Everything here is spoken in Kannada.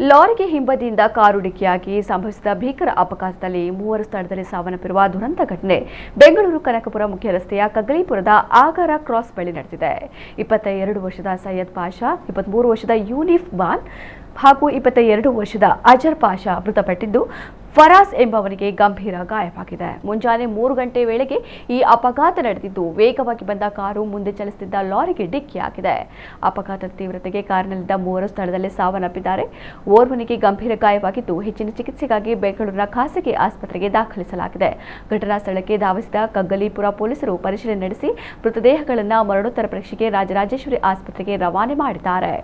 ಲಾರಿಗೆ ಹಿಂಬದಿಯಿಂದ ಕಾರು ಡಿಕ್ಕಿಯಾಗಿ ಸಂಭವಿಸಿದ ಭೀಕರ ಅಪಘಾತದಲ್ಲಿ 3 ಸ್ಥಳದಲ್ಲಿ ಸಾವನ್ನಪ್ಪಿರುವ ದುರಂತ ಘಟನೆ ಬೆಂಗಳೂರು ಕನಕಪುರ ಮುಖ್ಯ ರಸ್ತೆಯ ಕಗ್ಗಲೀಪುರದ ಆಗಾರ ಕ್ರಾಸ್ ಬಳಿ ನಡೆದಿದೆ. 22 ವರ್ಷದ ಸೈಯದ್ ಪಾಷಾ, 23 ವರ್ಷದ ಯೂನಿಫ್ ಬಾನ್ ಹಾಗೂ 22 ವರ್ಷದ ಅಜರ್ ಪಾಷಾ ಮೃತಪಟ್ಟಿದ್ದು, ಫರಾಸ್ ಎಂಬವನಿಗೆ ಗಂಭೀರ ಗಾಯವಾಗಿದೆ. ಮುಂಜಾನೆ 3 ಗಂಟೆ ವೇಳೆಗೆ ಈ ಅಪಘಾತ ನಡೆದಿದ್ದು, ವೇಗವಾಗಿ ಬಂದ ಕಾರು ಮುಂದೆ ಚಲಿಸುತ್ತಿದ್ದ ಲಾರಿಗೆ ಡಿಕ್ಕಿಯಾಗಿದೆ. ಅಪಘಾತದ ತೀವ್ರತೆಗೆ ಕಾರಿನಲ್ಲಿದ್ದ 3 ಸ್ಥಳದಲ್ಲಿ ಸಾವನ್ನಪ್ಪಿದ್ದಾರೆ. ಓರ್ವನಿಗೆ ಗಂಭೀರ ಗಾಯವಾಗಿದ್ದು, ಹೆಚ್ಚಿನ ಚಿಕಿತ್ಸೆಗಾಗಿ ಬೆಂಗಳೂರಿನ ಖಾಸಗಿ ಆಸ್ಪತ್ರೆಗೆ ದಾಖಲಿಸಲಾಗಿದೆ. ಘಟನಾ ಸ್ಥಳಕ್ಕೆ ಧಾವಿಸಿದ ಕಗ್ಗಲೀಪುರ ಪೊಲೀಸರು ಪರಿಶೀಲನೆ ನಡೆಸಿ ಮೃತದೇಹಗಳನ್ನು ಮರಣೋತ್ತರ ಪರೀಕ್ಷೆಗೆ ರಾಜರಾಜೇಶ್ವರಿ ಆಸ್ಪತ್ರೆಗೆ ರವಾನೆ ಮಾಡಿದ್ದಾರೆ.